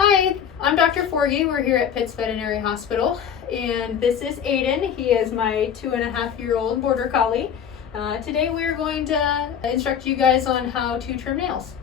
Hi, I'm Dr. Forgey. We're here at Pitt's Veterinary Hospital, and this is Aiden. He is my 2.5-year-old border collie. Today we're going to instruct you guys on how to trim nails.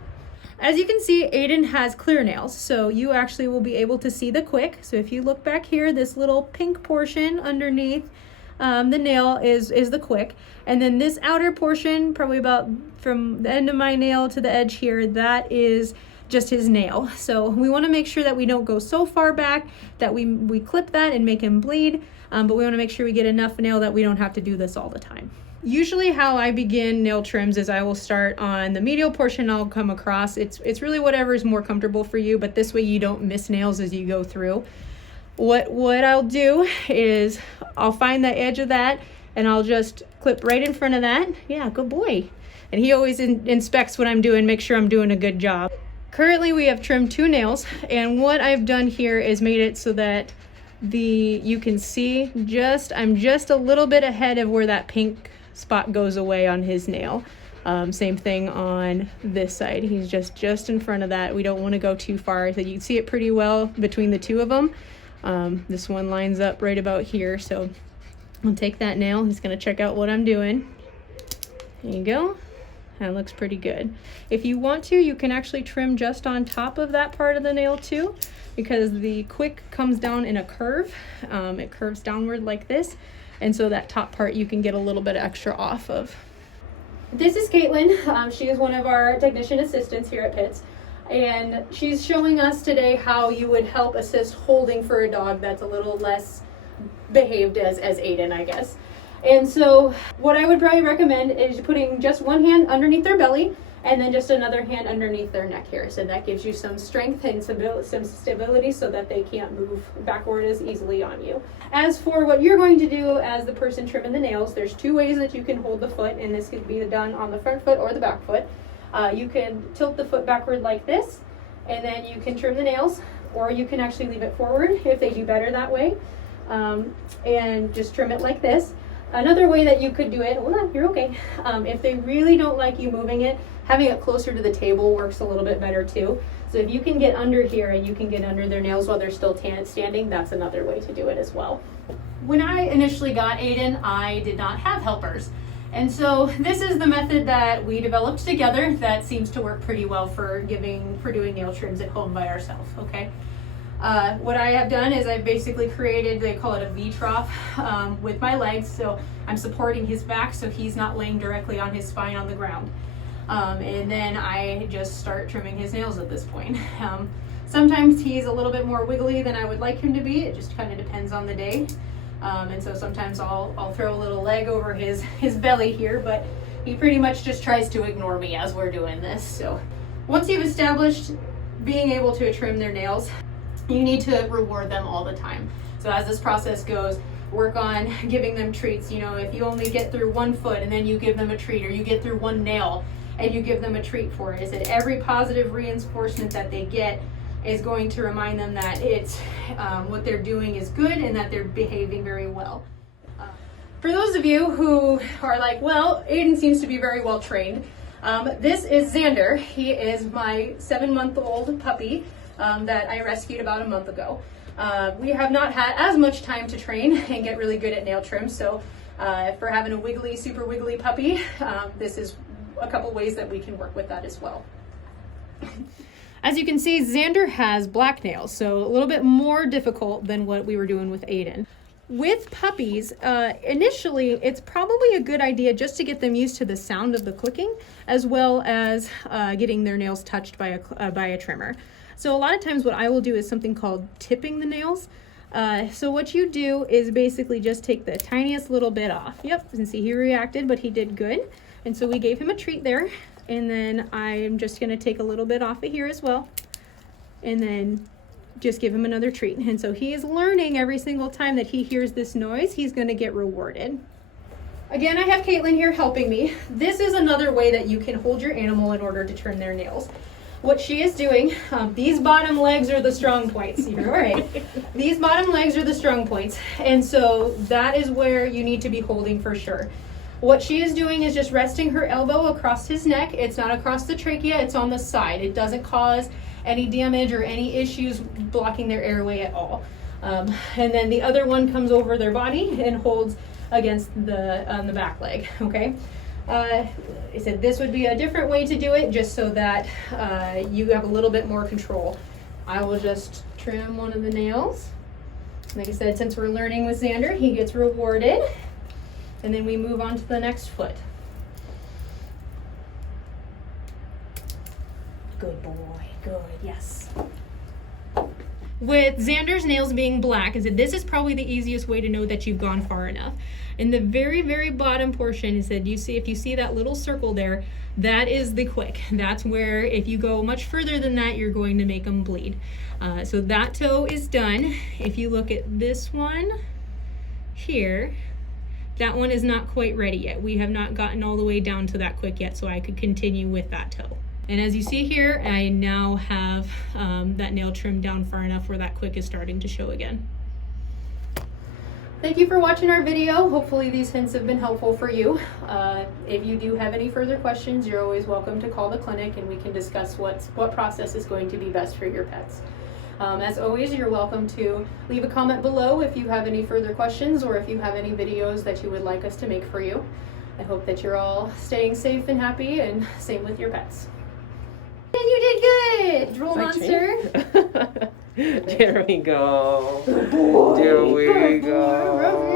As you can see, Aiden has clear nails, so you actually will be able to see the quick. So if you look back here, this little pink portion underneath the nail is the quick, and then this outer portion, probably about from the end of my nail to the edge here, that is just his nail. So we want to make sure that we don't go so far back that we clip that and make him bleed, but we want to make sure we get enough nail that we don't have to do this all the time. Usually how I begin nail trims is I will start on the medial portion. I'll come across. It's really whatever is more comfortable for you, but this way you don't miss nails as you go through. What I'll do is I'll find the edge of that and I'll just clip right in front of that. Yeah, good boy. And he always inspects what I'm doing, make sure I'm doing a good job. Currently we have trimmed 2 nails, and what I've done here is made it so that you can see I'm just a little bit ahead of where that pink spot goes away on his nail. Same thing on this side. He's just in front of that. We don't want to go too far, so you can see it pretty well between the 2 of them. This one lines up right about here, so I'll take that nail. He's going to check out what I'm doing. There you go. That looks pretty good. If you want to, you can actually trim just on top of that part of the nail too, because the quick comes down in a curve. It curves downward like this, and so that top part you can get a little bit extra off of. This is Caitlin. She is one of our technician assistants here at Pitt's, and she's showing us today how you would help assist holding for a dog that's a little less behaved as Aiden, I guess. And so what I would probably recommend is putting just one hand underneath their belly and then just another hand underneath their neck here. So that gives you some strength and some stability so that they can't move backward as easily on you. As for what you're going to do as the person trimming the nails, there's 2 ways that you can hold the foot, and this could be done on the front foot or the back foot. You can tilt the foot backward like this, and then you can trim the nails, or you can actually leave it forward if they do better that way, and just trim it like this. Another way that you could do it, hold on, you're okay. If they really don't like you moving it, having it closer to the table works a little bit better too. So if you can get under here and you can get under their nails while they're still standing, that's another way to do it as well. When I initially got Aiden, I did not have helpers. And so this is the method that we developed together that seems to work pretty well for doing nail trims at home by ourselves, okay? What I have done is I've basically created, they call it a V-trough with my legs, so I'm supporting his back so he's not laying directly on his spine on the ground. And then I just start trimming his nails at this point. Sometimes he's a little bit more wiggly than I would like him to be. It just kind of depends on the day. And so sometimes I'll throw a little leg over his belly here, but he pretty much just tries to ignore me as we're doing this. So once you've established being able to trim their nails, you need to reward them all the time. So as this process goes, work on giving them treats. You know, if you only get through 1 foot and then you give them a treat, or you get through 1 nail and you give them a treat for it, is that every positive reinforcement that they get is going to remind them that it's what they're doing is good and that they're behaving very well. For those of you who are like, well, Aiden seems to be very well trained, this is Xander. He is my 7-month-old puppy that I rescued about a month ago. We have not had as much time to train and get really good at nail trim, so for having a super wiggly puppy, this is a couple ways that we can work with that as well. As you can see, Xander has black nails, so a little bit more difficult than what we were doing with Aiden. With puppies, initially, it's probably a good idea just to get them used to the sound of the clicking, as well as getting their nails touched by a trimmer. So a lot of times what I will do is something called tipping the nails. So what you do is basically just take the tiniest little bit off. Yep, you can see he reacted, but he did good. And so we gave him a treat there. And then I'm just gonna take a little bit off of here as well. And then just give him another treat. And so he is learning every single time that he hears this noise, he's gonna get rewarded. Again, I have Caitlin here helping me. This is another way that you can hold your animal in order to trim their nails. What she is doing, these bottom legs are the strong points. You're right. These bottom legs are the strong points. And so that is where you need to be holding for sure. What she is doing is just resting her elbow across his neck. It's not across the trachea, it's on the side. It doesn't cause any damage or any issues blocking their airway at all. And then the other one comes over their body and holds against the back leg, okay? I said this would be a different way to do it just so that you have a little bit more control. I will just trim one of the nails. Like I said, since we're learning with Xander, he gets rewarded. And then we move on to the next foot. Good boy, good, yes. With Xander's nails being black, I said this is probably the easiest way to know that you've gone far enough. In the very, very bottom portion, is that if you see that little circle there, that is the quick. That's where if you go much further than that, you're going to make them bleed. So that toe is done. If you look at this one here, that one is not quite ready yet. We have not gotten all the way down to that quick yet, so I could continue with that toe. And as you see here, I now have that nail trimmed down far enough where that quick is starting to show again. Thank you for watching our video. Hopefully these hints have been helpful for you. If you do have any further questions, you're always welcome to call the clinic and we can discuss what process is going to be best for your pets. As always, you're welcome to leave a comment below if you have any further questions or if you have any videos that you would like us to make for you. I hope that you're all staying safe and happy, and same with your pets. You did good! Drool monster. There we go. Good boy. There we Good boy. go.